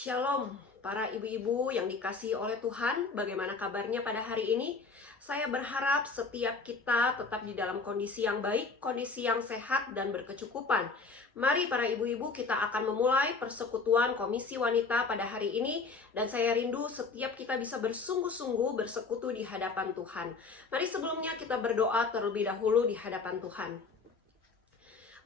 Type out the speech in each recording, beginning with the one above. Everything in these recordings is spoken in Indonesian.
Shalom, para ibu-ibu yang dikasihi oleh Tuhan. Bagaimana kabarnya pada hari ini? Saya berharap setiap kita tetap di dalam kondisi yang baik, kondisi yang sehat dan berkecukupan. Mari para ibu-ibu, kita akan memulai persekutuan Komisi Wanita pada hari ini. Dan saya rindu setiap kita bisa bersungguh-sungguh bersekutu di hadapan Tuhan. Mari sebelumnya kita berdoa terlebih dahulu di hadapan Tuhan.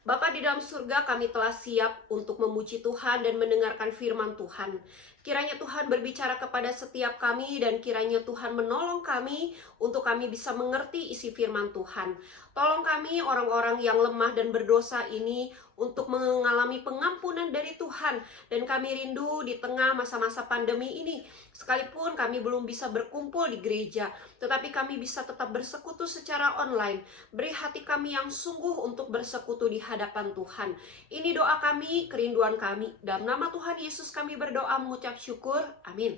Bapa di dalam surga, kami telah siap untuk memuji Tuhan dan mendengarkan firman Tuhan. Kiranya Tuhan berbicara kepada setiap kami dan kiranya Tuhan menolong kami untuk kami bisa mengerti isi firman Tuhan. Tolong kami orang-orang yang lemah dan berdosa ini untuk mengalami pengampunan dari Tuhan. Dan kami rindu di tengah masa-masa pandemi ini, sekalipun kami belum bisa berkumpul di gereja, tetapi kami bisa tetap bersekutu secara online. Beri hati kami yang sungguh untuk bersekutu di hadapan Tuhan. Ini doa kami, kerinduan kami. Dalam nama Tuhan Yesus kami berdoa mengucap syukur. Amin.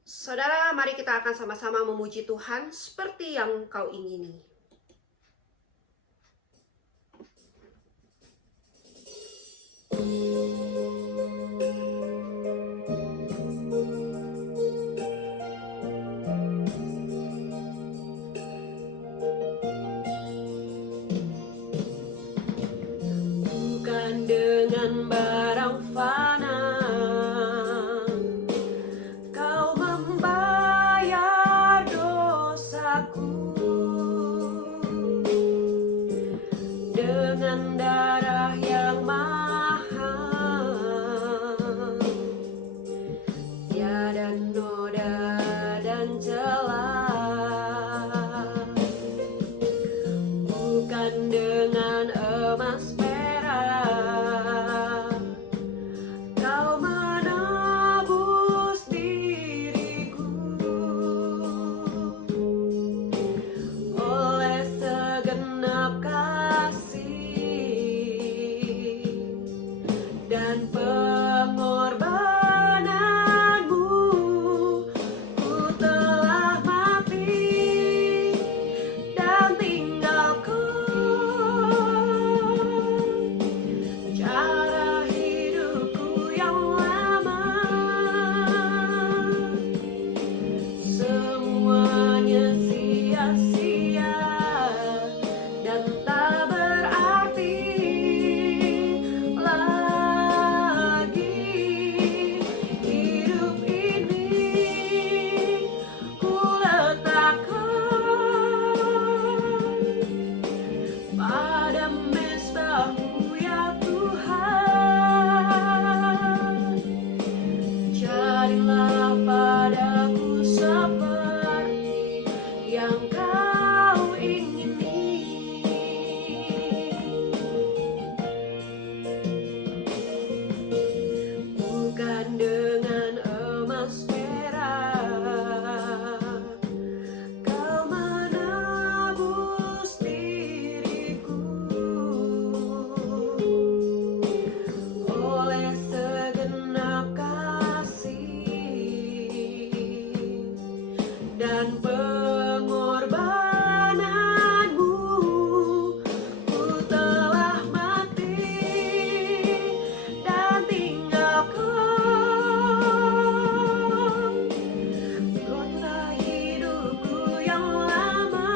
Saudara, mari kita akan sama-sama memuji Tuhan seperti yang kau ingini. Bukan dengan barang fana kau membayar dosaku, dengan darah yang mahal, tiada noda dan celah. Bukan dengan emas perak kau menebus diriku, oleh segenap kasih dan pengorbananmu, ku telah mati dan tinggalkan cara hidupku yang lama. Semuanya sia-sia dan tak berarti lagi. Hidup ini ku letakkan pada mezbah-Mu ya Tuhan. Jadilah padaku seperti yang Kau ingini. Bukan dengan emas perak kau menebus diriku, oleh segenap kasih dan pengorbananmu, ku telah mati dan tinggalkan nota hidupku yang lama.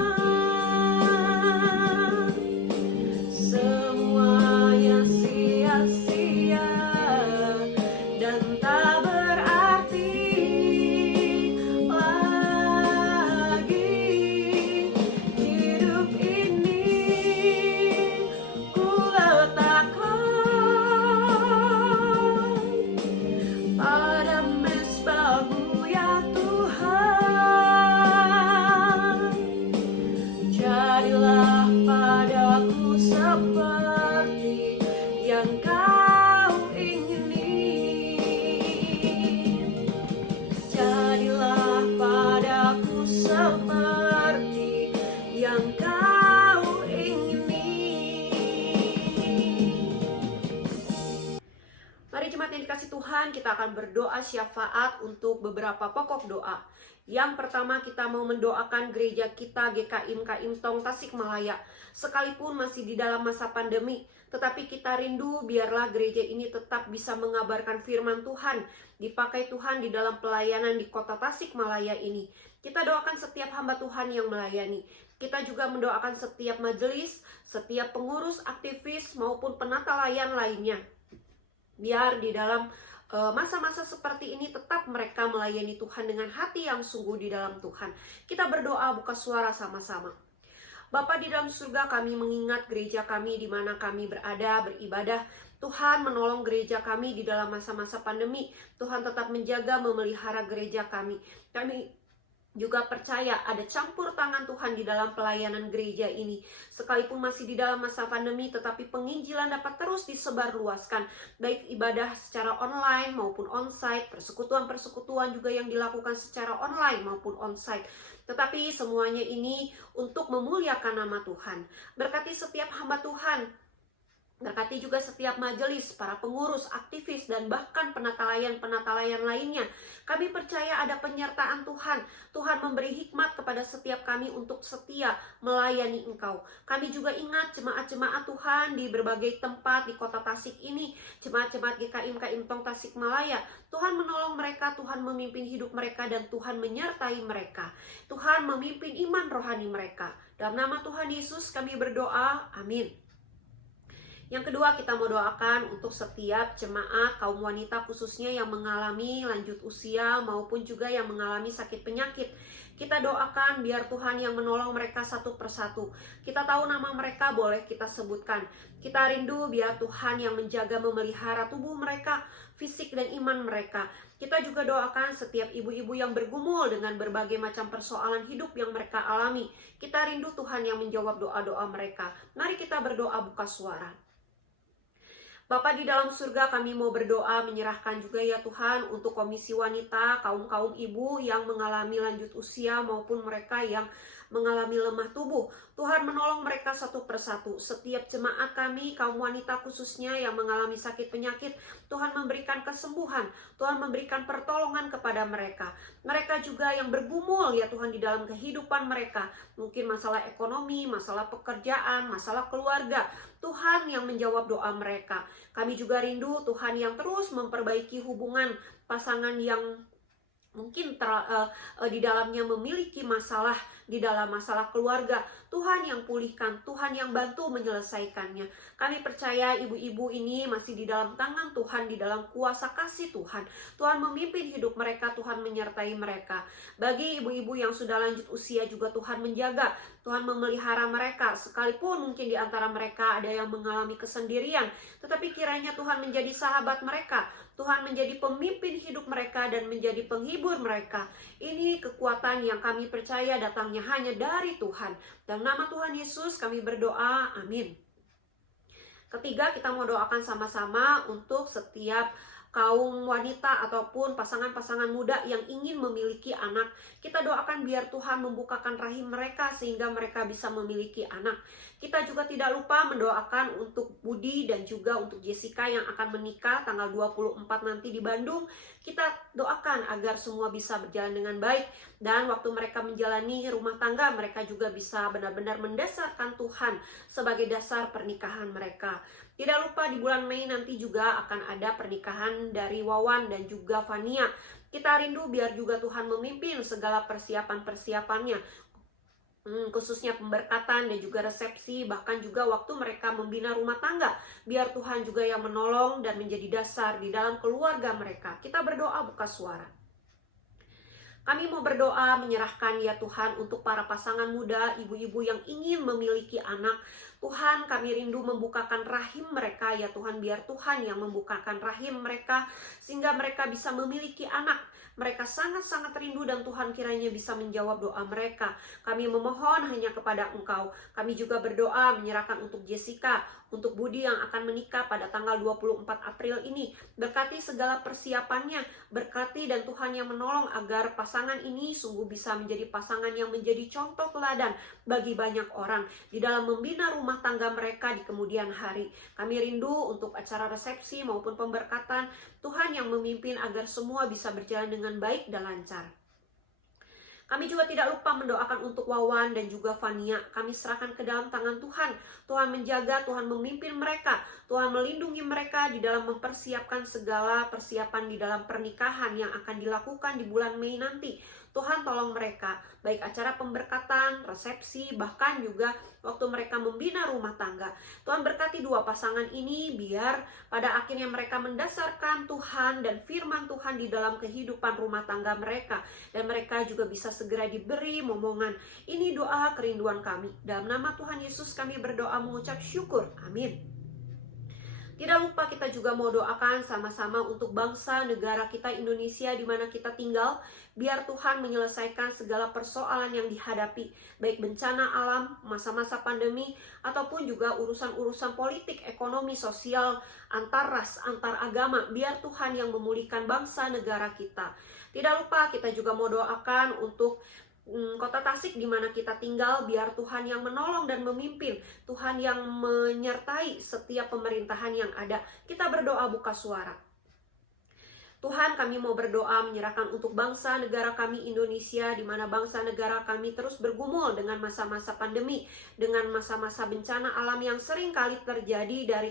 Semuanya sia-sia dan tak berarti lagi. Hidup ini ku letakkan pada mezbah-Mu ya Tuhan. Jadilah padaku seperti yang Kau ingini. Jadilah padaku seperti yang Kau ingini. Mari jemaat yang dikasih Tuhan, kita akan berdoa syafaat untuk beberapa pokok doa. Yang pertama, kita mau mendoakan gereja kita GKI MKI Tong Tasikmalaya. Sekalipun masih di dalam masa pandemi, tetapi kita rindu biarlah gereja ini tetap bisa mengabarkan firman Tuhan, dipakai Tuhan di dalam pelayanan di kota Tasikmalaya ini. Kita doakan setiap hamba Tuhan yang melayani. Kita juga mendoakan setiap majelis, setiap pengurus, aktivis, maupun penata layan lainnya. Biar di dalam masa-masa seperti ini tetap mereka melayani Tuhan dengan hati yang sungguh di dalam Tuhan. Kita berdoa buka suara sama-sama. Bapa di dalam surga, kami mengingat gereja kami di mana kami berada, beribadah. Tuhan menolong gereja kami di dalam masa-masa pandemi. Tuhan tetap menjaga, memelihara gereja kami. Kami juga percaya ada campur tangan Tuhan di dalam pelayanan gereja ini. Sekalipun masih di dalam masa pandemi, tetapi penginjilan dapat terus disebarluaskan. Baik ibadah secara online maupun onsite, persekutuan-persekutuan juga yang dilakukan secara online maupun onsite. Tetapi semuanya ini untuk memuliakan nama Tuhan. Berkati setiap hamba Tuhan. Berkati juga setiap majelis, para pengurus, aktivis, dan bahkan penata layan lainnya. Kami percaya ada penyertaan Tuhan. Tuhan memberi hikmat kepada setiap kami untuk setia melayani Engkau. Kami juga ingat jemaat-jemaat Tuhan di berbagai tempat di kota Tasik ini. Jemaat-jemaat GKI MKI Tong Tasikmalaya. Tuhan menolong mereka, Tuhan memimpin hidup mereka, dan Tuhan menyertai mereka. Tuhan memimpin iman rohani mereka. Dalam nama Tuhan Yesus kami berdoa, amin. Yang kedua, kita mau doakan untuk setiap jemaat kaum wanita khususnya yang mengalami lanjut usia maupun juga yang mengalami sakit penyakit. Kita doakan biar Tuhan yang menolong mereka satu persatu. Kita tahu nama mereka, boleh kita sebutkan. Kita rindu biar Tuhan yang menjaga memelihara tubuh mereka, fisik dan iman mereka. Kita juga doakan setiap ibu-ibu yang bergumul dengan berbagai macam persoalan hidup yang mereka alami. Kita rindu Tuhan yang menjawab doa-doa mereka. Mari kita berdoa buka suara. Bapa di dalam surga, kami mau berdoa menyerahkan juga ya Tuhan untuk komisi wanita, kaum-kaum ibu yang mengalami lanjut usia maupun mereka yang mengalami lemah tubuh. Tuhan menolong mereka satu persatu. Setiap jemaat kami, kaum wanita khususnya yang mengalami sakit penyakit, Tuhan memberikan kesembuhan, Tuhan memberikan pertolongan kepada mereka. Mereka juga yang bergumul ya Tuhan di dalam kehidupan mereka. Mungkin masalah ekonomi, masalah pekerjaan, masalah keluarga. Tuhan yang menjawab doa mereka. Kami juga rindu Tuhan yang terus memperbaiki hubungan pasangan yang mungkin di dalamnya memiliki masalah, di dalam masalah keluarga. Tuhan yang pulihkan, Tuhan yang bantu menyelesaikannya. Kami percaya ibu-ibu ini masih di dalam tangan Tuhan, di dalam kuasa kasih Tuhan. Tuhan memimpin hidup mereka, Tuhan menyertai mereka. Bagi ibu-ibu yang sudah lanjut usia juga Tuhan menjaga, Tuhan memelihara mereka. Sekalipun mungkin di antara mereka ada yang mengalami kesendirian, tetapi kiranya Tuhan menjadi sahabat mereka. Tuhan menjadi pemimpin hidup mereka dan menjadi penghibur mereka. Ini kekuatan yang kami percaya datangnya hanya dari Tuhan. Dalam nama Tuhan Yesus kami berdoa, amin. Ketiga, kita mau doakan sama-sama untuk setiap kaum wanita ataupun pasangan-pasangan muda yang ingin memiliki anak. Kita doakan biar Tuhan membukakan rahim mereka sehingga mereka bisa memiliki anak. Kita juga tidak lupa mendoakan untuk Budi dan juga untuk Jessica yang akan menikah tanggal 24 nanti di Bandung. Kita doakan agar semua bisa berjalan dengan baik, dan waktu mereka menjalani rumah tangga, mereka juga bisa benar-benar mendasarkan Tuhan sebagai dasar pernikahan mereka. Tidak lupa di bulan Mei nanti juga akan ada pernikahan dari Wawan dan juga Fania. Kita rindu biar juga Tuhan memimpin segala persiapan-persiapannya, khususnya pemberkatan dan juga resepsi, bahkan juga waktu mereka membina rumah tangga. Biar Tuhan juga yang menolong dan menjadi dasar di dalam keluarga mereka. Kita berdoa buka suara. Kami mau berdoa menyerahkan ya Tuhan untuk para pasangan muda, ibu-ibu yang ingin memiliki anak. Tuhan, kami rindu membukakan rahim mereka ya Tuhan, biar Tuhan yang membukakan rahim mereka sehingga mereka bisa memiliki anak. Mereka sangat-sangat rindu dan Tuhan kiranya bisa menjawab doa mereka. Kami memohon hanya kepada Engkau. Kami juga berdoa menyerahkan untuk Jessica, untuk Budi yang akan menikah pada tanggal 24 April ini. Berkati segala persiapannya, berkati dan Tuhan yang menolong agar pasangan pasangan ini sungguh bisa menjadi pasangan yang menjadi contoh teladan bagi banyak orang di dalam membina rumah tangga mereka di kemudian hari. Kami rindu untuk acara resepsi maupun pemberkatan, Tuhan yang memimpin agar semua bisa berjalan dengan baik dan lancar. Kami juga tidak lupa mendoakan untuk Wawan dan juga Fania. Kami serahkan ke dalam tangan Tuhan. Tuhan menjaga, Tuhan memimpin mereka. Tuhan melindungi mereka di dalam mempersiapkan segala persiapan di dalam pernikahan yang akan dilakukan di bulan Mei nanti. Tuhan tolong mereka, baik acara pemberkatan, resepsi, bahkan juga waktu mereka membina rumah tangga. Tuhan berkati dua pasangan ini biar pada akhirnya mereka mendasarkan Tuhan dan firman Tuhan di dalam kehidupan rumah tangga mereka. Dan mereka juga bisa segera diberi momongan. Ini doa kerinduan kami. Dalam nama Tuhan Yesus kami berdoa mengucap syukur. Amin. Tidak lupa kita juga mau doakan sama-sama untuk bangsa negara kita Indonesia di mana kita tinggal. Biar Tuhan menyelesaikan segala persoalan yang dihadapi, baik bencana alam, masa-masa pandemi, ataupun juga urusan-urusan politik, ekonomi, sosial, antar ras, antar agama. Biar Tuhan yang memulihkan bangsa negara kita. Tidak lupa kita juga mau doakan untuk Kota Tasik di mana kita tinggal, biar Tuhan yang menolong dan memimpin, Tuhan yang menyertai setiap pemerintahan yang ada. Kita berdoa buka suara. Tuhan, kami mau berdoa menyerahkan untuk bangsa negara kami Indonesia, di mana bangsa negara kami terus bergumul dengan masa-masa pandemi, dengan masa-masa bencana alam yang sering kali terjadi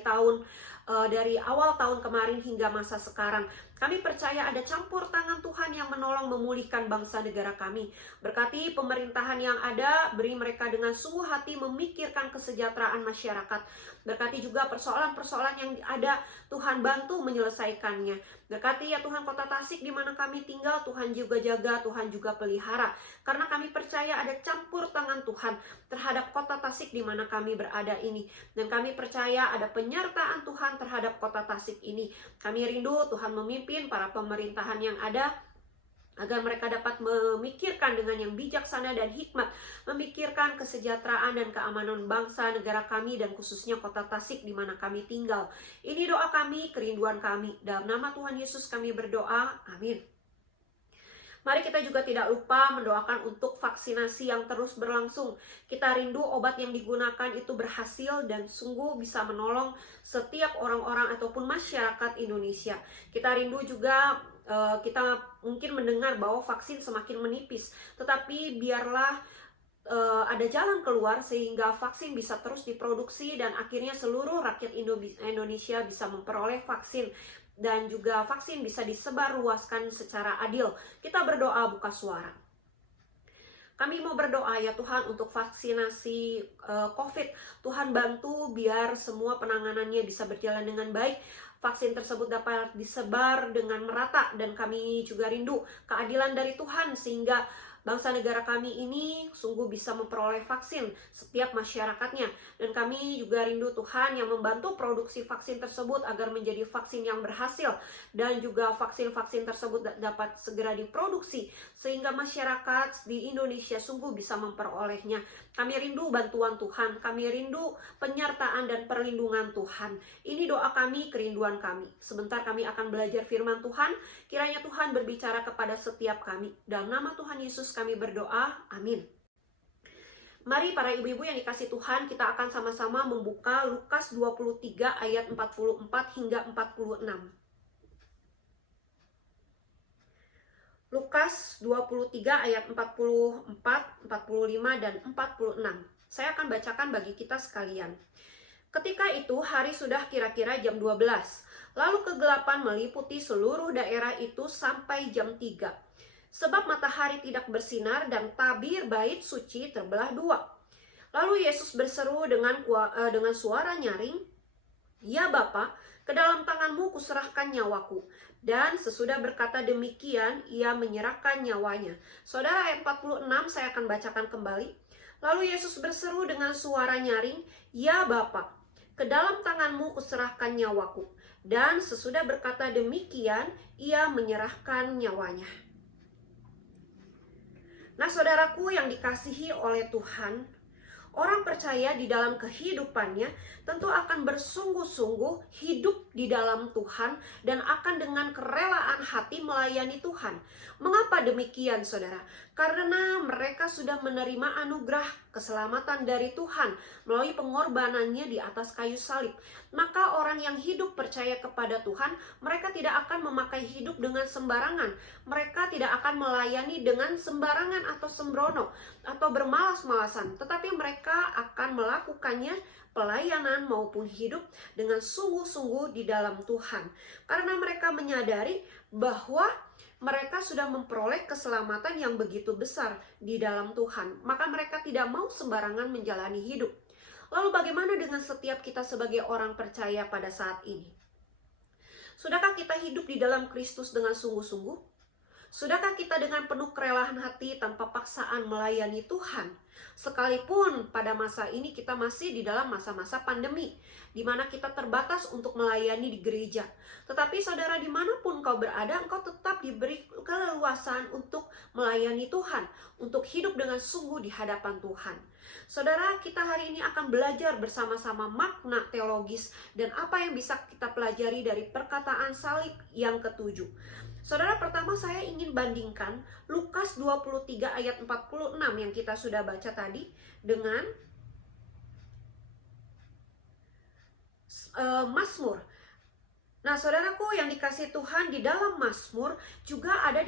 dari awal tahun kemarin hingga masa sekarang. Kami percaya ada campur tangan Tuhan yang menolong memulihkan bangsa negara kami. Berkati pemerintahan yang ada, beri mereka dengan sungguh hati memikirkan kesejahteraan masyarakat. Berkati juga persoalan-persoalan yang ada, Tuhan bantu menyelesaikannya. Berkati ya Tuhan Kota Tasik di mana kami tinggal, Tuhan juga jaga, Tuhan juga pelihara. Karena kami percaya ada campur tangan Tuhan terhadap Kota Tasik di mana kami berada ini. Dan kami percaya ada penyertaan Tuhan terhadap Kota Tasik ini. Kami rindu Tuhan memimpin para pemerintahan yang ada, agar mereka dapat memikirkan dengan yang bijaksana dan hikmat, memikirkan kesejahteraan dan keamanan bangsa negara kami dan khususnya Kota Tasik di mana kami tinggal. Ini doa kami, kerinduan kami. Dalam nama Tuhan Yesus kami berdoa. Amin. Mari kita juga tidak lupa mendoakan untuk vaksinasi yang terus berlangsung. Kita rindu obat yang digunakan itu berhasil dan sungguh bisa menolong setiap orang-orang ataupun masyarakat Indonesia. Kita rindu juga kita mungkin mendengar bahwa vaksin semakin menipis, tetapi biarlah ada jalan keluar sehingga vaksin bisa terus diproduksi dan akhirnya seluruh rakyat Indonesia bisa memperoleh vaksin. Dan juga vaksin bisa disebarluaskan secara adil. Kita berdoa buka suara. Kami mau berdoa ya Tuhan untuk vaksinasi COVID. Tuhan bantu biar semua penanganannya bisa berjalan dengan baik. Vaksin tersebut dapat disebar dengan merata. Dan kami juga rindu keadilan dari Tuhan sehingga bangsa negara kami ini sungguh bisa memperoleh vaksin setiap masyarakatnya. Dan kami juga rindu Tuhan yang membantu produksi vaksin tersebut agar menjadi vaksin yang berhasil. Dan juga vaksin-vaksin tersebut dapat segera diproduksi sehingga masyarakat di Indonesia sungguh bisa memperolehnya. Kami rindu bantuan Tuhan, kami rindu penyertaan dan perlindungan Tuhan. Ini doa kami, kerinduan kami. Sebentar kami akan belajar firman Tuhan. Kiranya Tuhan berbicara kepada setiap kami. Dalam nama Tuhan Yesus kami berdoa, amin. Mari para ibu-ibu yang dikasih Tuhan, kita akan sama-sama membuka Lukas 23 ayat 44 hingga 46. Lukas 23 ayat 44, 45, dan 46. Saya akan bacakan bagi kita sekalian. Ketika itu hari sudah kira-kira jam 12. Lalu kegelapan meliputi seluruh daerah itu sampai jam 3. Sebab matahari tidak bersinar dan tabir bait suci terbelah dua. Lalu Yesus berseru dengan suara nyaring, "Ya Bapa, ke dalam tanganmu kuserahkan nyawaku." Dan sesudah berkata demikian, ia menyerahkan nyawanya. Saudara, ayat 46 saya akan bacakan kembali. Lalu Yesus berseru dengan suara nyaring, "Ya Bapa, ke dalam tanganmu kuserahkan nyawaku." Dan sesudah berkata demikian, ia menyerahkan nyawanya. Nah, saudaraku yang dikasihi oleh Tuhan, Orang percaya di dalam kehidupannya tentu akan bersungguh-sungguh hidup di dalam Tuhan dan akan dengan kerelaan hati melayani Tuhan. Mengapa demikian, saudara? Karena mereka sudah menerima anugerah keselamatan dari Tuhan melalui pengorbanannya di atas kayu salib. Maka orang yang hidup percaya kepada Tuhan, mereka tidak akan memakai hidup dengan sembarangan. Mereka tidak akan melayani dengan sembarangan atau sembrono atau bermalas-malasan, tetapi mereka akan melakukannya pelayanan maupun hidup dengan sungguh-sungguh di dalam Tuhan. Karena mereka menyadari bahwa mereka sudah memperoleh keselamatan yang begitu besar di dalam Tuhan. Maka mereka tidak mau sembarangan menjalani hidup. Lalu bagaimana dengan setiap kita sebagai orang percaya pada saat ini? Sudahkah kita hidup di dalam Kristus dengan sungguh-sungguh? Sudahkah kita dengan penuh kerelaan hati tanpa paksaan melayani Tuhan? Sekalipun pada masa ini kita masih di dalam masa-masa pandemi, di mana kita terbatas untuk melayani di gereja. Tetapi saudara, dimanapun kau berada, engkau tetap diberi keleluasan untuk melayani Tuhan, untuk hidup dengan sungguh di hadapan Tuhan. Saudara, kita hari ini akan belajar bersama-sama makna teologis dan apa yang bisa kita pelajari dari perkataan salib yang ketujuh. Saudara, pertama saya ingin bandingkan Lukas 23 ayat 46 yang kita sudah baca tadi dengan Mazmur. Nah, saudaraku yang dikasihi Tuhan, di dalam Mazmur juga ada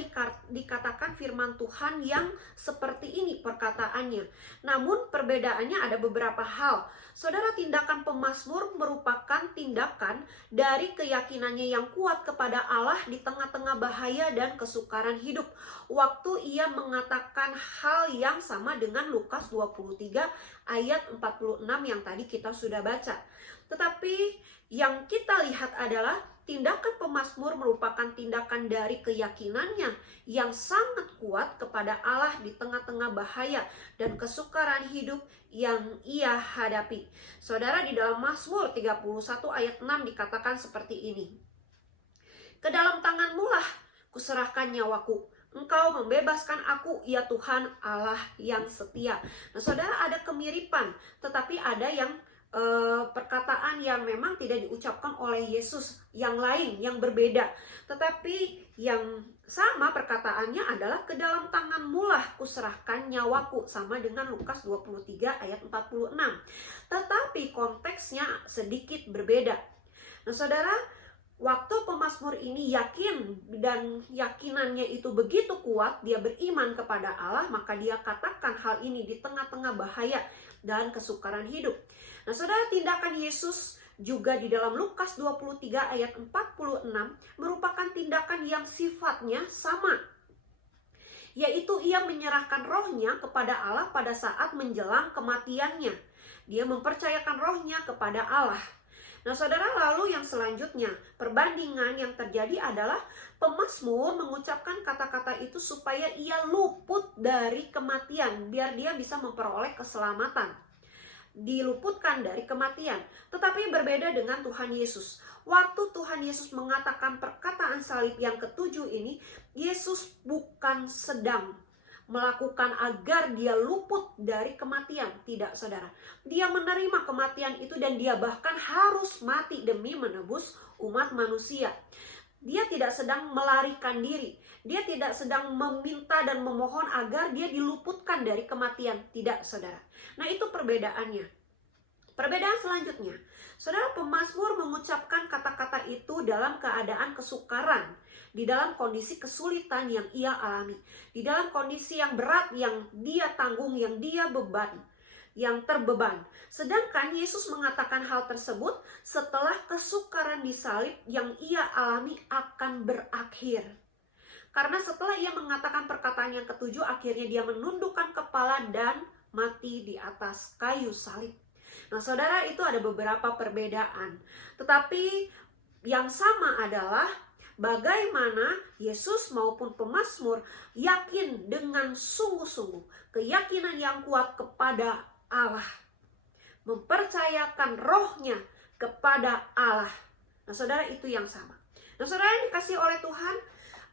dikatakan firman Tuhan yang seperti ini perkataannya. Namun perbedaannya ada beberapa hal. Saudara, tindakan pemazmur merupakan tindakan dari keyakinannya yang kuat kepada Allah di tengah-tengah bahaya dan kesukaran hidup. Waktu ia mengatakan hal yang sama dengan Lukas 23 ayat 46 yang tadi kita sudah baca. Tetapi yang kita lihat adalah tindakan pemazmur merupakan tindakan dari keyakinannya yang sangat kuat kepada Allah di tengah-tengah bahaya dan kesukaran hidup yang ia hadapi. Saudara, di dalam Mazmur 31 ayat 6 dikatakan seperti ini. Ke dalam tanganmu lah kuserahkan nyawaku. Engkau membebaskan aku, ya Tuhan Allah yang setia. Nah, saudara, ada kemiripan, tetapi ada yang perkataan yang memang tidak diucapkan oleh Yesus, yang lain, yang berbeda. Tetapi yang sama perkataannya adalah ke dalam tanganmu lah kuserahkan nyawaku, sama dengan Lukas 23 ayat 46. Tetapi konteksnya sedikit berbeda. Nah, saudara, waktu pemazmur ini yakin dan yakinannya itu begitu kuat, dia beriman kepada Allah, maka dia katakan hal ini di tengah-tengah bahaya dan kesukaran hidup. Nah, saudara, tindakan Yesus juga di dalam Lukas 23 ayat 46 merupakan tindakan yang sifatnya sama, yaitu ia menyerahkan rohnya kepada Allah pada saat menjelang kematiannya. Dia mempercayakan rohnya kepada Allah. Nah, saudara, lalu yang selanjutnya, perbandingan yang terjadi adalah pemazmur mengucapkan kata-kata itu supaya ia luput dari kematian, biar dia bisa memperoleh keselamatan, diluputkan dari kematian. Tetapi berbeda dengan Tuhan Yesus. Waktu Tuhan Yesus mengatakan perkataan salib yang ketujuh ini, Yesus bukan sedang melakukan agar dia luput dari kematian. Tidak, saudara. Dia menerima kematian itu dan dia bahkan harus mati demi menebus umat manusia. Dia tidak sedang melarikan diri. Dia tidak sedang meminta dan memohon agar dia diluputkan dari kematian. Tidak, saudara. Nah, itu perbedaannya. Perbedaan selanjutnya, saudara, pemazmur mengucapkan kata-kata itu dalam keadaan kesukaran, di dalam kondisi kesulitan yang ia alami, di dalam kondisi yang berat yang dia tanggung, yang dia beban, yang terbeban. Sedangkan Yesus mengatakan hal tersebut setelah kesukaran di salib yang ia alami akan berakhir. Karena setelah ia mengatakan perkataan yang ketujuh, akhirnya dia menundukkan kepala dan mati di atas kayu salib. Nah, saudara, itu ada beberapa perbedaan. Tetapi yang sama adalah bagaimana Yesus maupun pemazmur yakin dengan sungguh-sungguh, keyakinan yang kuat kepada Allah, mempercayakan rohnya kepada Allah. Nah, saudara, itu yang sama. Nah, saudara yang dikasihi oleh Tuhan,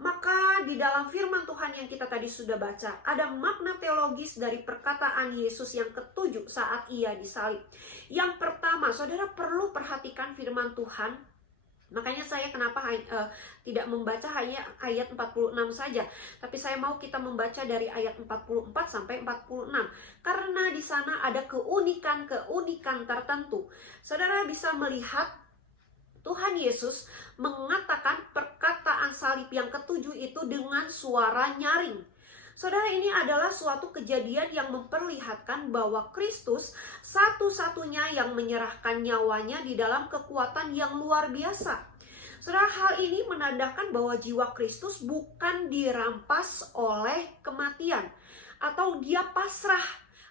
Maka di dalam firman Tuhan yang kita tadi sudah baca, ada makna teologis dari perkataan Yesus yang ketujuh saat ia disalib. Yang pertama, saudara perlu perhatikan firman Tuhan. Makanya saya kenapa tidak membaca hanya ayat 46 saja, tapi saya mau kita membaca dari ayat 44 sampai 46. Karena di sana ada keunikan-keunikan tertentu. Saudara bisa melihat Tuhan Yesus mengatakan perkataan salib yang ketujuh itu dengan suara nyaring. Saudara, ini adalah suatu kejadian yang memperlihatkan bahwa Kristus satu-satunya yang menyerahkan nyawanya di dalam kekuatan yang luar biasa. Saudara, hal ini menandakan bahwa jiwa Kristus bukan dirampas oleh kematian atau dia pasrah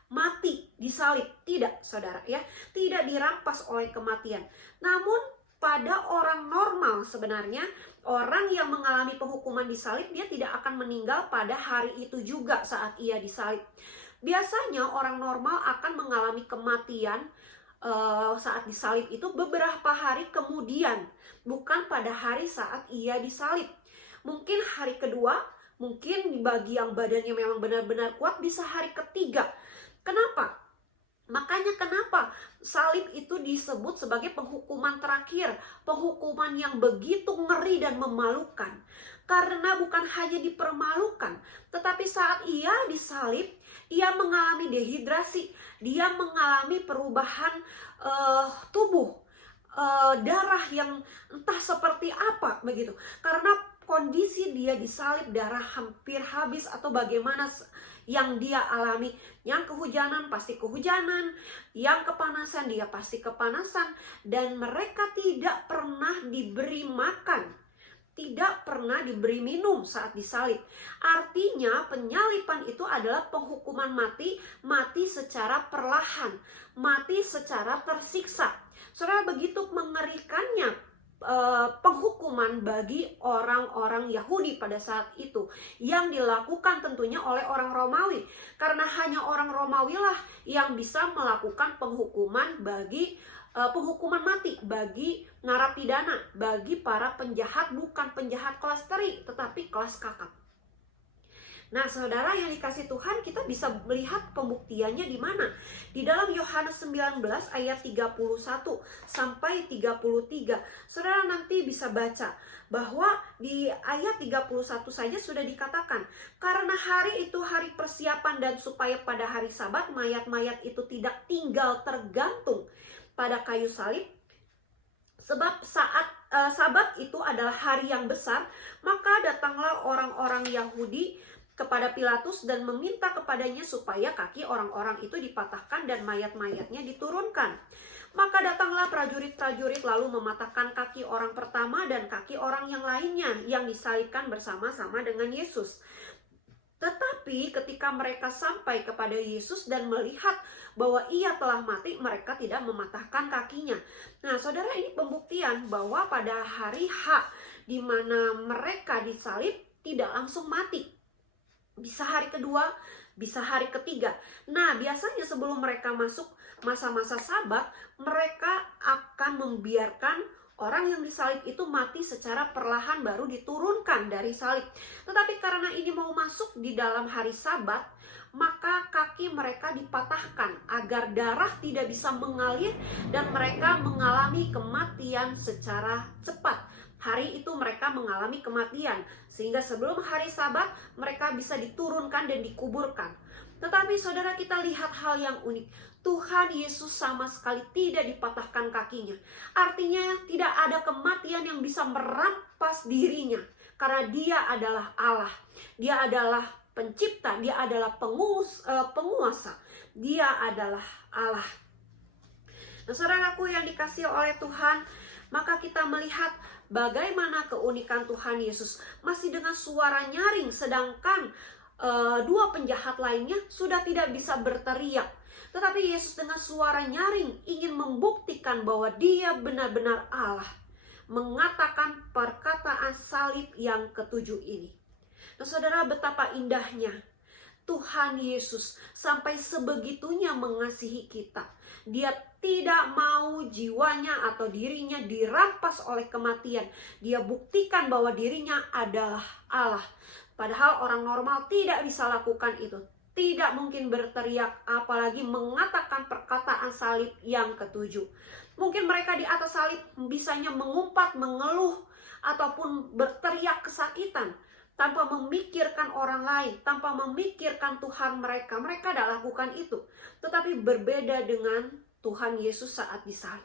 mati disalib. Tidak, saudara ya, tidak dirampas oleh kematian. Namun pada orang normal sebenarnya, orang yang mengalami penghukuman disalib, dia tidak akan meninggal pada hari itu juga saat ia disalib. Biasanya orang normal akan mengalami kematian saat disalib itu beberapa hari kemudian, bukan pada hari saat ia disalib. Mungkin hari kedua, mungkin bagi yang badannya memang benar-benar kuat bisa hari ketiga. Kenapa? Makanya kenapa salib itu disebut sebagai penghukuman terakhir, penghukuman yang begitu ngeri dan memalukan. Karena bukan hanya dipermalukan, tetapi saat ia disalib, ia mengalami dehidrasi, dia mengalami perubahan tubuh, darah yang entah seperti apa begitu. Karena kondisi dia disalib, darah hampir habis atau bagaimana yang dia alami. Yang kehujanan pasti kehujanan, yang kepanasan dia pasti kepanasan, dan mereka tidak pernah diberi makan, tidak pernah diberi minum saat disalib. Artinya penyaliban itu adalah penghukuman mati, mati secara perlahan, mati secara tersiksa. Saudara, begitu mengerikannya penghukuman bagi orang-orang Yahudi pada saat itu, yang dilakukan tentunya oleh orang Romawi, karena hanya orang Romawi lah yang bisa melakukan penghukuman mati bagi narapidana, bagi para penjahat, bukan penjahat kelas teri tetapi kelas kakap. Nah, saudara yang dikasih Tuhan, kita bisa melihat pembuktiannya di mana? Di dalam Yohanes 19 ayat 31 sampai 33. Saudara nanti bisa baca bahwa di ayat 31 saja sudah dikatakan, karena hari itu hari persiapan dan supaya pada hari Sabat mayat-mayat itu tidak tinggal tergantung pada kayu salib. Sebab saat Sabat itu adalah hari yang besar, maka datanglah orang-orang Yahudi kepada Pilatus dan meminta kepadanya supaya kaki orang-orang itu dipatahkan dan mayat-mayatnya diturunkan. Maka datanglah prajurit-prajurit lalu mematahkan kaki orang pertama dan kaki orang yang lainnya yang disalibkan bersama-sama dengan Yesus. Tetapi ketika mereka sampai kepada Yesus dan melihat bahwa ia telah mati, mereka tidak mematahkan kakinya. Nah, saudara, ini pembuktian bahwa pada hari H di mana mereka disalib tidak langsung mati. Bisa hari kedua, bisa hari ketiga. Nah, biasanya sebelum mereka masuk masa-masa Sabat, mereka akan membiarkan orang yang disalib itu mati secara perlahan baru diturunkan dari salib. Tetapi karena ini mau masuk di dalam hari Sabat, maka kaki mereka dipatahkan agar darah tidak bisa mengalir dan mereka mengalami kematian secara cepat. Hari itu mereka mengalami kematian, sehingga sebelum hari Sabat mereka bisa diturunkan dan dikuburkan. Tetapi saudara, kita lihat hal yang unik. Tuhan Yesus sama sekali tidak dipatahkan kakinya. Artinya tidak ada kematian yang bisa merampas dirinya. Karena dia adalah Allah. Dia adalah pencipta, dia adalah penguasa. Dia adalah Allah. Nah, saudaraku yang dikasihi oleh Tuhan, maka kita melihat bagaimana keunikan Tuhan Yesus masih dengan suara nyaring, sedangkan dua penjahat lainnya sudah tidak bisa berteriak. Tetapi Yesus dengan suara nyaring ingin membuktikan bahwa dia benar-benar Allah, mengatakan perkataan salib yang ketujuh ini. Nah, saudara, betapa indahnya Tuhan Yesus sampai sebegitunya mengasihi kita. Dia tidak mau jiwanya atau dirinya dirampas oleh kematian. Dia buktikan bahwa dirinya adalah Allah. Padahal orang normal tidak bisa lakukan itu. Tidak mungkin berteriak, apalagi mengatakan perkataan salib yang ketujuh. Mungkin mereka di atas salib bisanya mengumpat, mengeluh, ataupun berteriak kesakitan tanpa memikirkan orang lain, tanpa memikirkan Tuhan mereka. Mereka tidak lakukan itu. Tetapi berbeda dengan Tuhan Yesus saat disalib.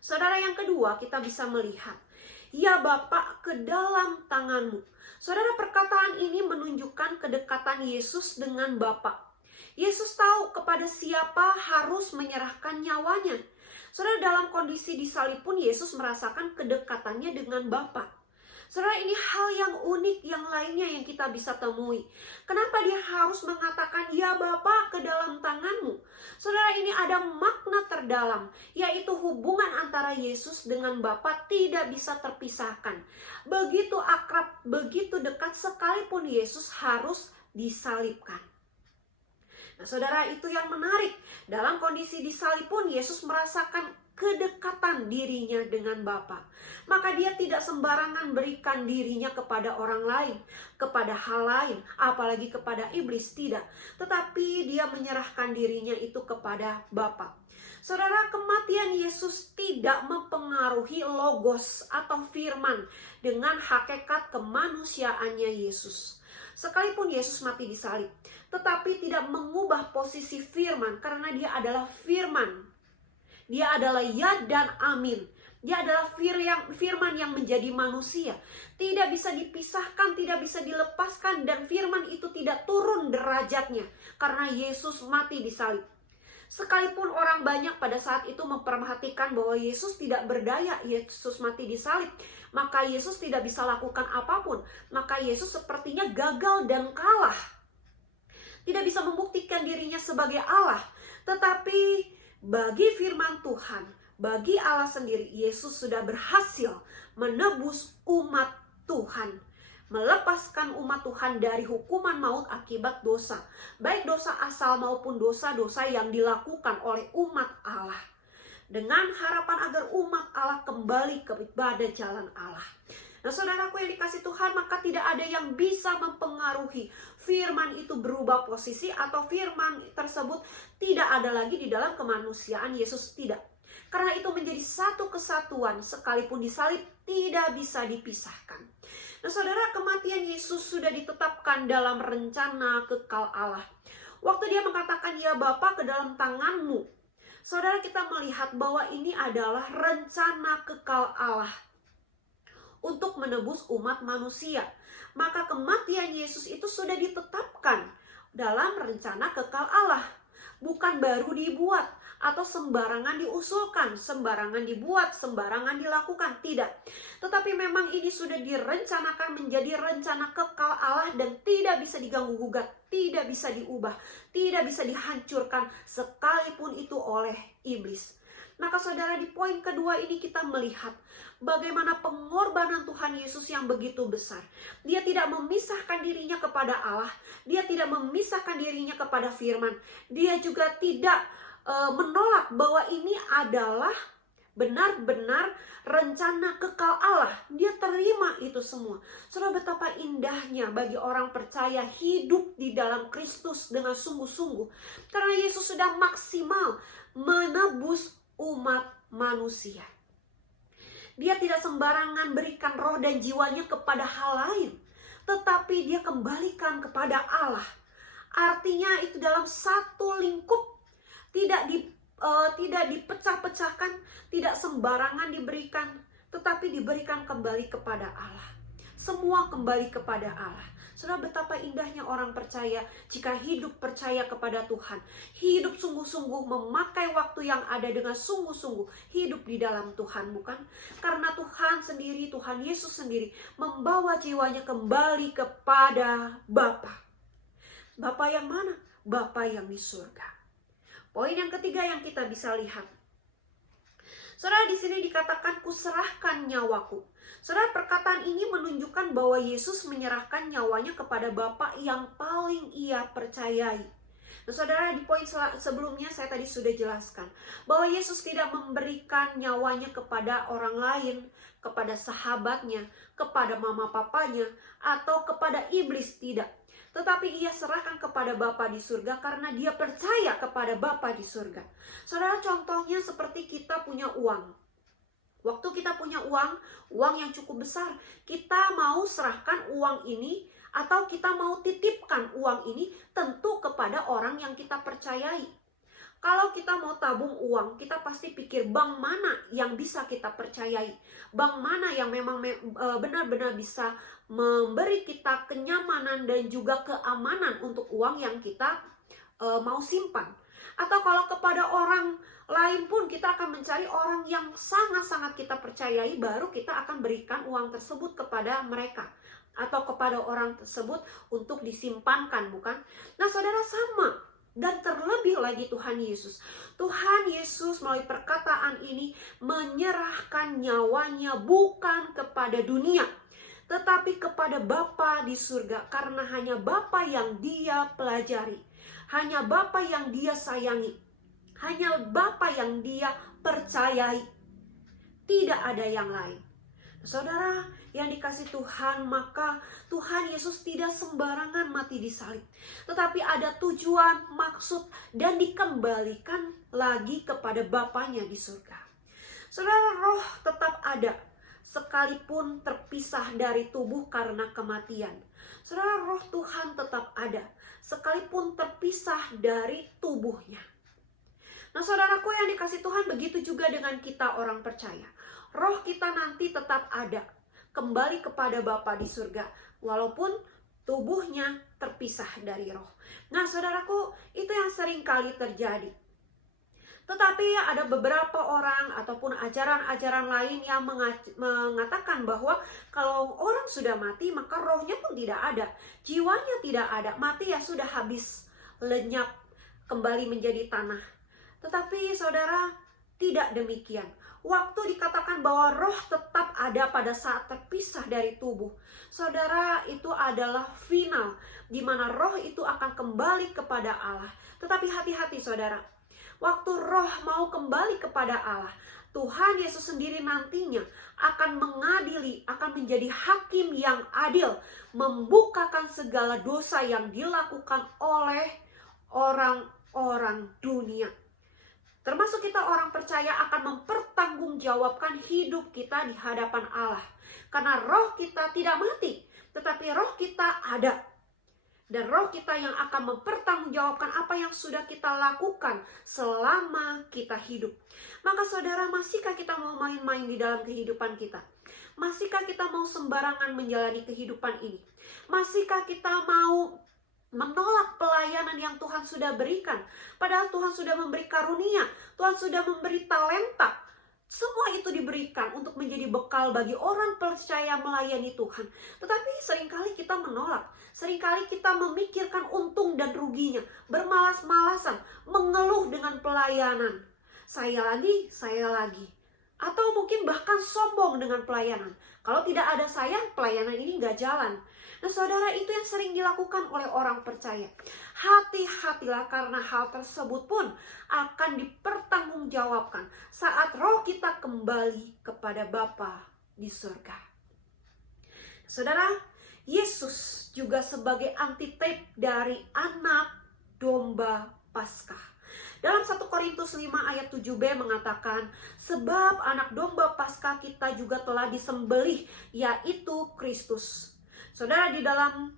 Saudara, yang kedua kita bisa melihat, ya Bapa, ke dalam tanganmu. Saudara, perkataan ini menunjukkan kedekatan Yesus dengan Bapa. Yesus tahu kepada siapa harus menyerahkan nyawanya. Saudara, dalam kondisi disalib pun Yesus merasakan kedekatannya dengan Bapa. Saudara, ini hal yang unik yang lainnya yang kita bisa temui. Kenapa dia harus mengatakan, ya Bapa, ke dalam tanganmu? Saudara, ini ada makna terdalam, yaitu hubungan antara Yesus dengan Bapa tidak bisa terpisahkan. Begitu akrab, begitu dekat, sekalipun Yesus harus disalibkan. Nah, saudara, itu yang menarik. Dalam kondisi disalib pun Yesus merasakan kedekatan dirinya dengan Bapa. Maka dia tidak sembarangan berikan dirinya kepada orang lain, kepada hal lain, apalagi kepada iblis, tidak. Tetapi dia menyerahkan dirinya itu kepada Bapa. Saudara, kematian Yesus tidak mempengaruhi logos atau firman dengan hakikat kemanusiaannya Yesus. Sekalipun Yesus mati di salib, tetapi tidak mengubah posisi firman karena dia adalah firman. Dia adalah ya dan amin. Dia adalah firman yang menjadi manusia. Tidak bisa dipisahkan, tidak bisa dilepaskan, dan firman itu tidak turun derajatnya karena Yesus mati di salib. Sekalipun orang banyak pada saat itu memperhatikan bahwa Yesus tidak berdaya, Yesus mati di salib, maka Yesus tidak bisa lakukan apapun. Maka Yesus sepertinya gagal dan kalah. Tidak bisa membuktikan dirinya sebagai Allah. Tetapi bagi firman Tuhan, bagi Allah sendiri, Yesus sudah berhasil menebus umat Tuhan, melepaskan umat Tuhan dari hukuman maut akibat dosa, baik dosa asal maupun dosa-dosa yang dilakukan oleh umat Allah, dengan harapan agar umat Allah kembali kepada jalan Allah. Nah, saudaraku yang dikasih Tuhan, maka tidak ada yang bisa mempengaruhi firman itu berubah posisi atau firman tersebut tidak ada lagi di dalam kemanusiaan Yesus, tidak. Karena itu menjadi satu kesatuan, sekalipun disalib tidak bisa dipisahkan. Nah, saudara, kematian Yesus sudah ditetapkan dalam rencana kekal Allah. Waktu dia mengatakan ya Bapa, ke dalam tanganmu, saudara, kita melihat bahwa ini adalah rencana kekal Allah untuk menebus umat manusia. Maka kematian Yesus itu sudah ditetapkan dalam rencana kekal Allah. Bukan baru dibuat atau sembarangan diusulkan, sembarangan dibuat, sembarangan dilakukan, tidak. Tetapi memang ini sudah direncanakan menjadi rencana kekal Allah dan tidak bisa diganggu gugat, tidak bisa diubah, tidak bisa dihancurkan sekalipun itu oleh iblis. Maka saudara, di poin kedua ini kita melihat bagaimana pengorbanan Tuhan Yesus yang begitu besar. Dia tidak memisahkan dirinya kepada Allah. Dia tidak memisahkan dirinya kepada firman. Dia juga tidak menolak bahwa ini adalah benar-benar rencana kekal Allah. Dia terima itu semua. Saudara, betapa indahnya bagi orang percaya hidup di dalam Kristus dengan sungguh-sungguh. Karena Yesus sudah maksimal menebus umat manusia. Dia tidak sembarangan berikan roh dan jiwanya kepada hal lain, tetapi dia kembalikan kepada Allah. Artinya itu dalam satu lingkup, tidak dipecah-pecahkan, tidak sembarangan diberikan, tetapi diberikan kembali kepada Allah. Semua kembali kepada Allah. Saudara, betapa indahnya orang percaya jika hidup percaya kepada Tuhan. Hidup sungguh-sungguh, memakai waktu yang ada dengan sungguh-sungguh. Hidup di dalam Tuhan, bukan? Karena Tuhan sendiri, Tuhan Yesus sendiri membawa jiwanya kembali kepada Bapa. Bapa yang mana? Bapa yang di surga. Poin yang ketiga yang kita bisa lihat. Saudara, di sini dikatakan kuserahkan nyawaku. Saudara, perkataan ini menunjukkan bahwa Yesus menyerahkan nyawanya kepada Bapa yang paling ia percayai. Nah, saudara, di poin sebelumnya saya tadi sudah jelaskan bahwa Yesus tidak memberikan nyawanya kepada orang lain, kepada sahabatnya, kepada mama papanya, atau kepada iblis, tidak. Tetapi ia serahkan kepada Bapa di surga karena dia percaya kepada Bapa di surga. Saudara, contohnya seperti kita punya uang. Waktu kita punya uang yang cukup besar, kita mau serahkan uang ini atau kita mau titipkan uang ini tentu kepada orang yang kita percayai. Kalau kita mau tabung uang, kita pasti pikir bank mana yang bisa kita percayai. Bank mana yang memang benar-benar bisa memberi kita kenyamanan dan juga keamanan untuk uang yang kita mau simpan. Atau kalau kepada orang lain pun kita akan mencari orang yang sangat-sangat kita percayai, baru kita akan berikan uang tersebut kepada mereka. Atau kepada orang tersebut untuk disimpankan, bukan? Nah, saudara, sama. Dan terlebih lagi Tuhan Yesus. Tuhan Yesus melalui perkataan ini menyerahkan nyawanya bukan kepada dunia, tetapi kepada Bapa di surga. Karena hanya Bapa yang dia pelajari, hanya Bapa yang dia sayangi, hanya Bapa yang dia percayai. Tidak ada yang lain. Saudara yang dikasih Tuhan, maka Tuhan Yesus tidak sembarangan mati di salib, tetapi ada tujuan, maksud, dan dikembalikan lagi kepada Bapanya di surga. Saudara, roh tetap ada sekalipun terpisah dari tubuh karena kematian. Saudara, roh Tuhan tetap ada sekalipun terpisah dari tubuhnya. Nah, saudaraku yang dikasih Tuhan, begitu juga dengan kita orang percaya. Roh kita nanti tetap ada, kembali kepada Bapa di surga, walaupun tubuhnya terpisah dari roh. Nah, saudaraku, itu yang sering kali terjadi. Tetapi ada beberapa orang ataupun ajaran-ajaran lain yang mengatakan bahwa kalau orang sudah mati, maka rohnya pun tidak ada, jiwanya tidak ada, mati ya sudah, habis, lenyap, kembali menjadi tanah. Tetapi saudara, tidak demikian. Waktu dikatakan bahwa roh tetap ada pada saat terpisah dari tubuh, saudara, itu adalah final, di mana roh itu akan kembali kepada Allah. Tetapi hati-hati saudara, waktu roh mau kembali kepada Allah, Tuhan Yesus sendiri nantinya akan mengadili, akan menjadi hakim yang adil, membukakan segala dosa yang dilakukan oleh orang-orang dunia. Termasuk kita orang percaya akan mempertanggungjawabkan hidup kita di hadapan Allah. Karena roh kita tidak mati, tetapi roh kita ada. Dan roh kita yang akan mempertanggungjawabkan apa yang sudah kita lakukan selama kita hidup. Maka saudara, masihkah kita mau main-main di dalam kehidupan kita? Masihkah kita mau sembarangan menjalani kehidupan ini? Masihkah kita mau menolak pelayanan yang Tuhan sudah berikan? Padahal Tuhan sudah memberi karunia, Tuhan sudah memberi talenta. Semua itu diberikan untuk menjadi bekal bagi orang percaya melayani Tuhan. Tetapi seringkali kita menolak, seringkali kita memikirkan untung dan ruginya, bermalas-malasan, mengeluh dengan pelayanan. Saya lagi. Atau mungkin bahkan sombong dengan pelayanan. Kalau tidak ada saya, pelayanan ini nggak jalan. Nah saudara, itu yang sering dilakukan oleh orang percaya. Hati-hatilah, karena hal tersebut pun akan dipertanggungjawabkan saat roh kita kembali kepada Bapa di surga. Saudara, Yesus juga sebagai antitip dari anak domba Paskah. Dalam 1 Korintus 5 ayat 7b mengatakan, sebab anak domba Paskah kita juga telah disembelih, yaitu Kristus. Saudara, di dalam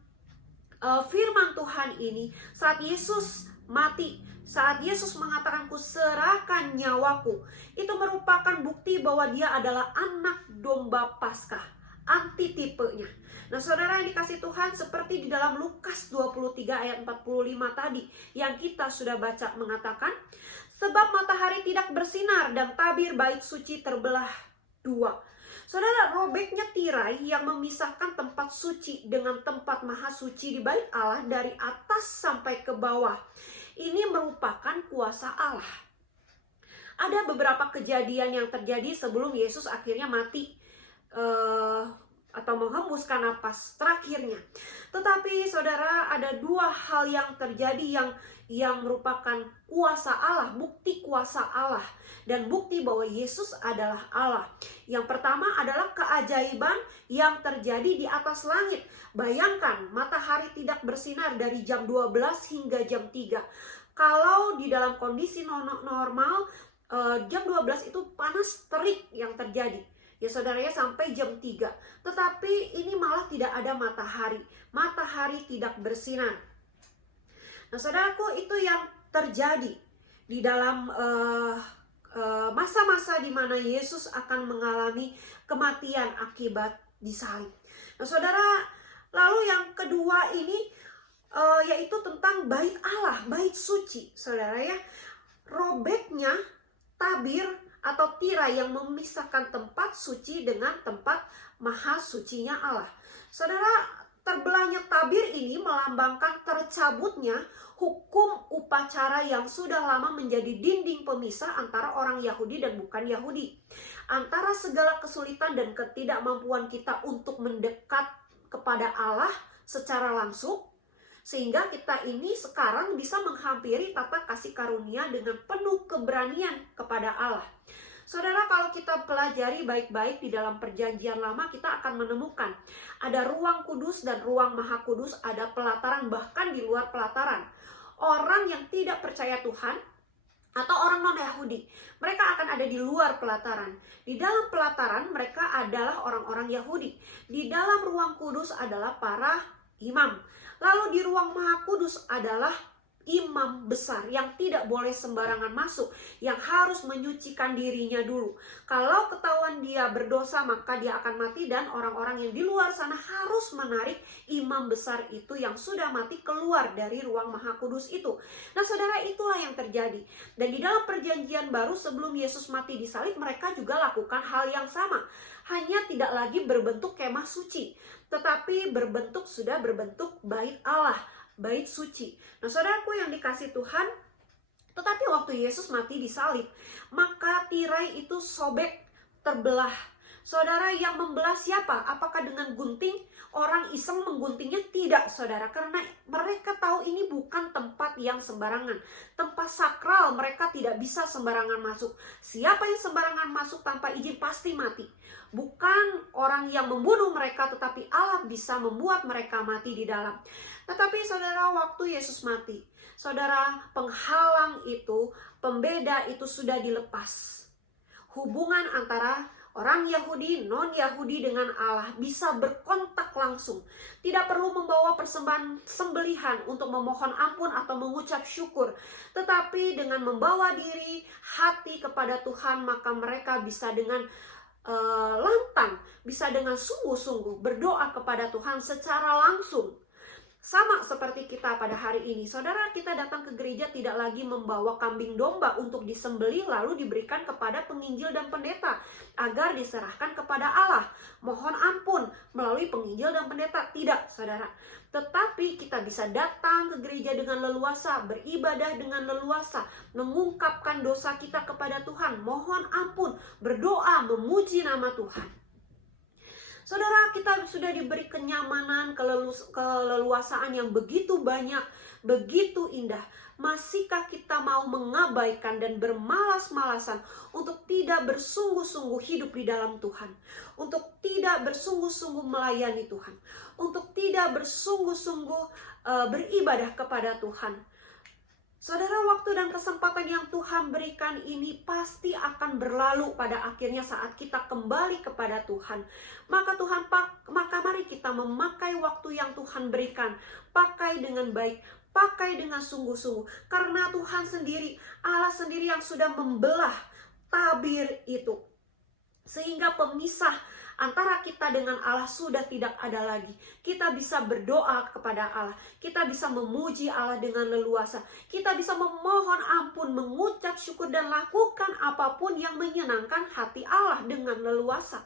firman Tuhan ini, saat Yesus mati, saat Yesus mengatakan kuserahkan nyawaku, itu merupakan bukti bahwa dia adalah anak domba Paskah, antitipenya. Nah saudara yang dikasih Tuhan, seperti di dalam Lukas 23 ayat 45 tadi yang kita sudah baca, mengatakan, sebab matahari tidak bersinar dan tabir bait suci terbelah dua. Saudara, robeknya tirai yang memisahkan tempat suci dengan tempat maha suci di bait Allah dari atas sampai ke bawah. Ini merupakan kuasa Allah. Ada beberapa kejadian yang terjadi sebelum Yesus akhirnya mati atau menghembuskan napas terakhirnya. Tetapi saudara, ada dua hal yang terjadi yang merupakan kuasa Allah, bukti kuasa Allah, dan bukti bahwa Yesus adalah Allah. Yang pertama adalah keajaiban yang terjadi di atas langit. Bayangkan, matahari tidak bersinar dari jam 12 hingga jam 3. Kalau di dalam kondisi normal, jam 12 itu panas terik yang terjadi. Ya saudara ya, sampai jam 3. Tetapi ini malah tidak ada matahari. Matahari tidak bersinar. Nah saudaraku, itu yang terjadi di dalam masa-masa di mana Yesus akan mengalami kematian akibat disalib. Nah saudara, lalu yang kedua ini yaitu tentang bait Allah, bait suci. Saudara ya, robeknya tabir atau tirai yang memisahkan tempat suci dengan tempat maha sucinya Allah. Saudara, terbelahnya tabir ini melambangkan tercabutnya hukum upacara yang sudah lama menjadi dinding pemisah antara orang Yahudi dan bukan Yahudi. Antara segala kesulitan dan ketidakmampuan kita untuk mendekat kepada Allah secara langsung, sehingga kita ini sekarang bisa menghampiri tata kasih karunia dengan penuh keberanian kepada Allah. Saudara, kalau kita pelajari baik-baik di dalam perjanjian lama, kita akan menemukan ada ruang kudus dan ruang maha kudus, ada pelataran, bahkan di luar pelataran. Orang yang tidak percaya Tuhan atau orang non-Yahudi, mereka akan ada di luar pelataran. Di dalam pelataran mereka adalah orang-orang Yahudi. Di dalam ruang kudus adalah para imam. Lalu di ruang maha kudus adalah imam besar yang tidak boleh sembarangan masuk, yang harus menyucikan dirinya dulu. Kalau ketahuan dia berdosa, maka dia akan mati, dan orang-orang yang di luar sana harus menarik imam besar itu yang sudah mati keluar dari ruang maha kudus itu. Nah saudara, itulah yang terjadi. Dan di dalam perjanjian baru sebelum Yesus mati di salib, mereka juga lakukan hal yang sama. Hanya tidak lagi berbentuk kemah suci, tetapi sudah berbentuk bait Allah, bait suci. Nah saudaraku yang dikasih Tuhan, tetapi waktu Yesus mati di salib, maka tirai itu sobek, terbelah. Saudara, yang membelah siapa? Apakah dengan gunting? Orang iseng mengguntingnya? Tidak saudara, karena mereka tahu ini bukan tempat yang sembarangan. Tempat sakral, mereka tidak bisa sembarangan masuk. Siapa yang sembarangan masuk tanpa izin pasti mati. Bukan orang yang membunuh mereka, tetapi Allah bisa membuat mereka mati di dalam. Tetapi saudara, waktu Yesus mati, saudara, penghalang itu, pembeda itu sudah dilepas. Hubungan antara orang Yahudi, non-Yahudi dengan Allah bisa berkontak langsung. Tidak perlu membawa persembahan sembelihan untuk memohon ampun atau mengucap syukur. Tetapi dengan membawa diri, hati kepada Tuhan, maka mereka bisa dengan lantang, bisa dengan sungguh-sungguh berdoa kepada Tuhan secara langsung. Sama seperti kita pada hari ini, saudara, kita datang ke gereja tidak lagi membawa kambing domba untuk disembelih lalu diberikan kepada penginjil dan pendeta agar diserahkan kepada Allah, mohon ampun melalui penginjil dan pendeta. Tidak saudara, tetapi kita bisa datang ke gereja dengan leluasa, beribadah dengan leluasa, mengungkapkan dosa kita kepada Tuhan, mohon ampun, berdoa, memuji nama Tuhan. Saudara, kita sudah diberi kenyamanan, keleluasaan yang begitu banyak, begitu indah. Masihkah kita mau mengabaikan dan bermalas-malasan untuk tidak bersungguh-sungguh hidup di dalam Tuhan, untuk tidak bersungguh-sungguh melayani Tuhan, untuk tidak bersungguh-sungguh beribadah kepada Tuhan? Saudara, waktu dan kesempatan yang Tuhan berikan ini pasti akan berlalu pada akhirnya saat kita kembali kepada Tuhan. Maka mari kita memakai waktu yang Tuhan berikan, pakai dengan baik, pakai dengan sungguh-sungguh. Karena Tuhan sendiri, Allah sendiri yang sudah membelah tabir itu, sehingga pemisah antara kita dengan Allah sudah tidak ada lagi. Kita bisa berdoa kepada Allah, kita bisa memuji Allah dengan leluasa, kita bisa memohon ampun, mengucap syukur, dan lakukan apapun yang menyenangkan hati Allah dengan leluasa.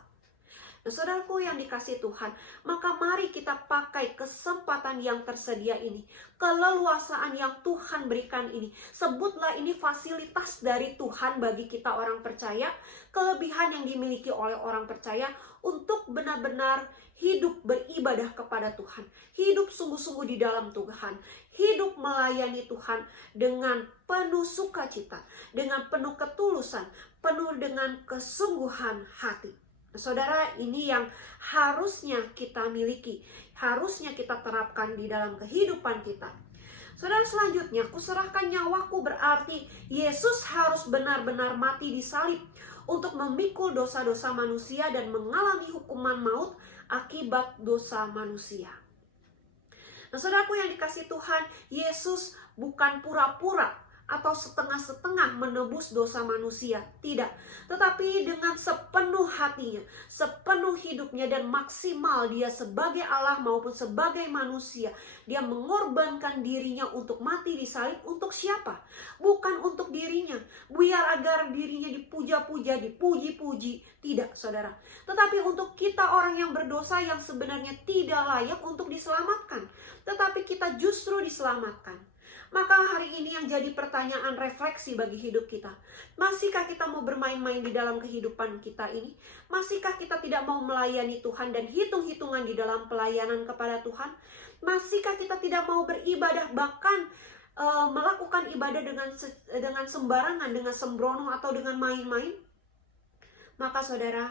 Nah, saudaraku yang dikasihi Tuhan, maka mari kita pakai kesempatan yang tersedia ini, keleluasaan yang Tuhan berikan ini. Sebutlah ini fasilitas dari Tuhan bagi kita orang percaya, kelebihan yang dimiliki oleh orang percaya untuk benar-benar hidup beribadah kepada Tuhan, hidup sungguh-sungguh di dalam Tuhan, hidup melayani Tuhan dengan penuh sukacita, dengan penuh ketulusan, penuh dengan kesungguhan hati. Saudara, ini yang harusnya kita miliki, harusnya kita terapkan di dalam kehidupan kita. Saudara, selanjutnya, kuserahkan nyawaku berarti Yesus harus benar-benar mati di salib untuk memikul dosa-dosa manusia dan mengalami hukuman maut akibat dosa manusia. Nah, saudaraku yang dikasihi Tuhan, Yesus bukan pura-pura atau setengah-setengah menebus dosa manusia, tidak. Tetapi dengan sepenuh hatinya, sepenuh hidupnya dan maksimal dia sebagai Allah maupun sebagai manusia, dia mengorbankan dirinya untuk mati di salib. Untuk siapa? Bukan untuk dirinya, biar agar dirinya dipuja-puja, dipuji-puji, tidak, saudara. Tetapi untuk kita orang yang berdosa yang sebenarnya tidak layak untuk diselamatkan, tetapi kita justru diselamatkan. Maka hari ini yang jadi pertanyaan refleksi bagi hidup kita. Masihkah kita mau bermain-main di dalam kehidupan kita ini? Masihkah kita tidak mau melayani Tuhan dan hitung-hitungan di dalam pelayanan kepada Tuhan? Masihkah kita tidak mau beribadah, bahkan melakukan ibadah dengan sembarangan, dengan sembrono atau dengan main-main? Maka saudara,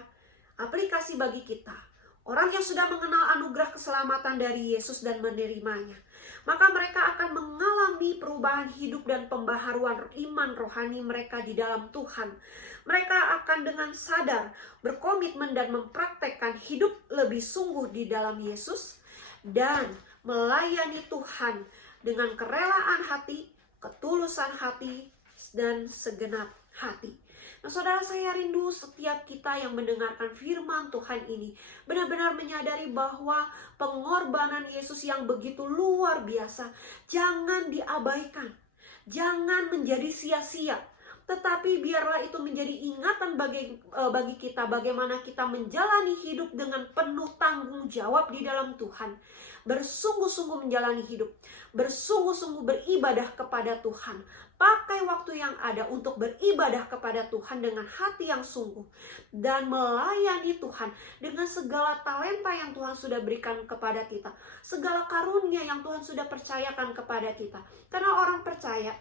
aplikasi bagi kita, orang yang sudah mengenal anugerah keselamatan dari Yesus dan menerimanya, maka mereka akan mengalami perubahan hidup dan pembaharuan iman rohani mereka di dalam Tuhan. Mereka akan dengan sadar berkomitmen dan mempraktekkan hidup lebih sungguh di dalam Yesus dan melayani Tuhan dengan kerelaan hati, ketulusan hati, dan segenap hati. Nah, saudara, saya rindu setiap kita yang mendengarkan firman Tuhan ini benar-benar menyadari bahwa pengorbanan Yesus yang begitu luar biasa jangan diabaikan, jangan menjadi sia-sia. Tetapi biarlah itu menjadi ingatan bagi kita bagaimana kita menjalani hidup dengan penuh tanggung jawab di dalam Tuhan. Bersungguh-sungguh menjalani hidup, bersungguh-sungguh beribadah kepada Tuhan. Pakai waktu yang ada untuk beribadah kepada Tuhan dengan hati yang sungguh. Dan melayani Tuhan dengan segala talenta yang Tuhan sudah berikan kepada kita. Segala karunia yang Tuhan sudah percayakan kepada kita. Karena orang percaya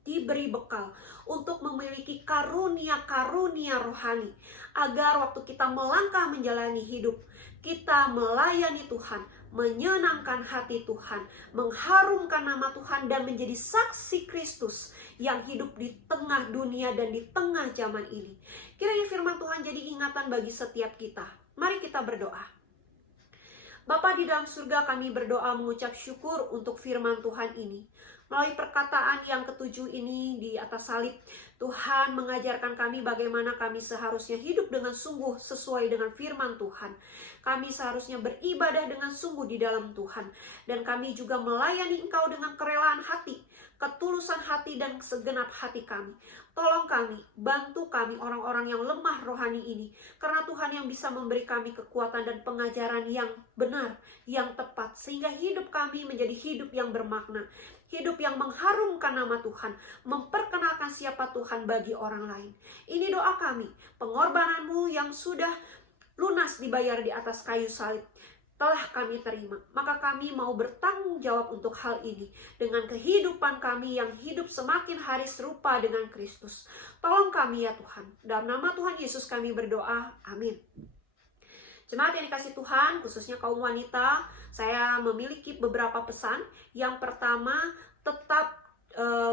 diberi bekal untuk memiliki karunia-karunia rohani. Agar waktu kita melangkah menjalani hidup, kita melayani Tuhan, menyenangkan hati Tuhan, mengharumkan nama Tuhan, dan menjadi saksi Kristus yang hidup di tengah dunia dan di tengah zaman ini. Kiranya firman Tuhan jadi ingatan bagi setiap kita. Mari kita berdoa. Bapa di dalam surga, kami berdoa mengucap syukur untuk firman Tuhan ini. Melalui perkataan yang ketujuh ini di atas salib, Tuhan mengajarkan kami bagaimana kami seharusnya hidup dengan sungguh sesuai dengan firman Tuhan. Kami seharusnya beribadah dengan sungguh di dalam Tuhan. Dan kami juga melayani Engkau dengan kerelaan hati, ketulusan hati, dan segenap hati kami. Tolong kami, bantu kami orang-orang yang lemah rohani ini. Karena Tuhan yang bisa memberi kami kekuatan dan pengajaran yang benar, yang tepat. Sehingga hidup kami menjadi hidup yang bermakna. Hidup yang mengharumkan nama Tuhan, memperkenalkan siapa Tuhan bagi orang lain. Ini doa kami, pengorbananmu yang sudah lunas dibayar di atas kayu salib telah kami terima. Maka kami mau bertanggung jawab untuk hal ini dengan kehidupan kami yang hidup semakin hari serupa dengan Kristus. Tolong kami ya Tuhan. Dalam nama Tuhan Yesus kami berdoa. Amin. Jemaat yang dikasih Tuhan, khususnya kaum wanita, saya memiliki beberapa pesan. Yang pertama, tetap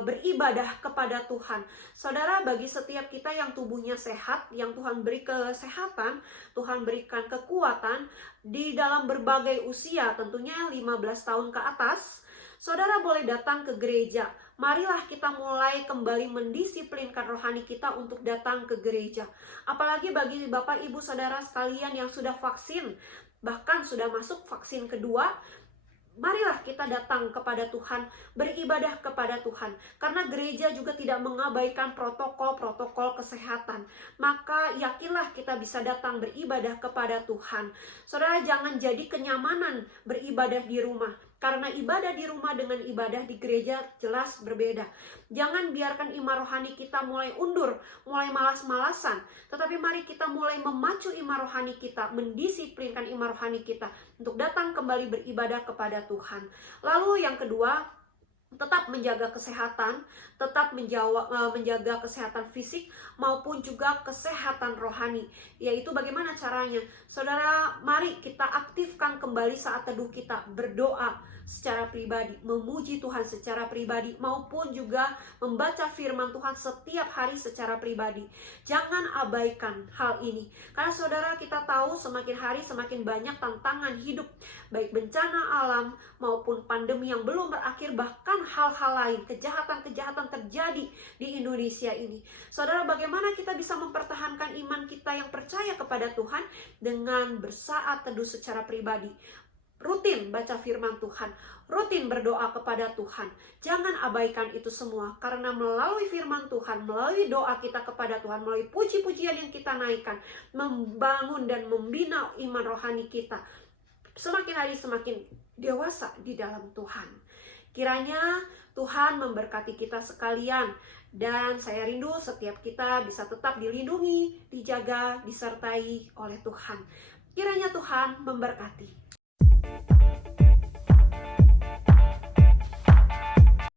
beribadah kepada Tuhan. Saudara, bagi setiap kita yang tubuhnya sehat, yang Tuhan beri kesehatan, Tuhan berikan kekuatan di dalam berbagai usia, tentunya 15 tahun ke atas, saudara boleh datang ke gereja. Marilah kita mulai kembali mendisiplinkan rohani kita untuk datang ke gereja. Apalagi bagi Bapak, Ibu, Saudara sekalian yang sudah vaksin, bahkan sudah masuk vaksin kedua, marilah kita datang kepada Tuhan, beribadah kepada Tuhan. Karena gereja juga tidak mengabaikan protokol-protokol kesehatan. Maka yakinlah kita bisa datang beribadah kepada Tuhan. Saudara, jangan jadi kenyamanan beribadah di rumah. Karena ibadah di rumah dengan ibadah di gereja jelas berbeda. Jangan biarkan iman rohani kita mulai undur, mulai malas-malasan. Tetapi mari kita mulai memacu iman rohani kita, mendisiplinkan iman rohani kita untuk datang kembali beribadah kepada Tuhan. Lalu yang kedua, tetap menjaga kesehatan, tetap menjaga kesehatan fisik maupun juga kesehatan rohani. Yaitu bagaimana caranya? Saudara, mari kita aktifkan kembali saat teduh kita, berdoa secara pribadi, memuji Tuhan secara pribadi, maupun juga membaca firman Tuhan setiap hari secara pribadi. Jangan abaikan hal ini, karena saudara, kita tahu semakin hari semakin banyak tantangan hidup, baik bencana alam maupun pandemi yang belum berakhir, bahkan hal-hal lain, kejahatan-kejahatan terjadi di Indonesia ini. Saudara, bagaimana kita bisa mempertahankan iman kita yang percaya kepada Tuhan dengan bersaat teduh secara pribadi, rutin baca firman Tuhan, rutin berdoa kepada Tuhan. Jangan abaikan itu semua, karena melalui firman Tuhan, melalui doa kita kepada Tuhan, melalui puji-pujian yang kita naikkan, membangun dan membina iman rohani kita, semakin hari semakin dewasa di dalam Tuhan. Kiranya Tuhan memberkati kita sekalian, dan saya rindu setiap kita bisa tetap dilindungi, dijaga, disertai oleh Tuhan. Kiranya Tuhan memberkati.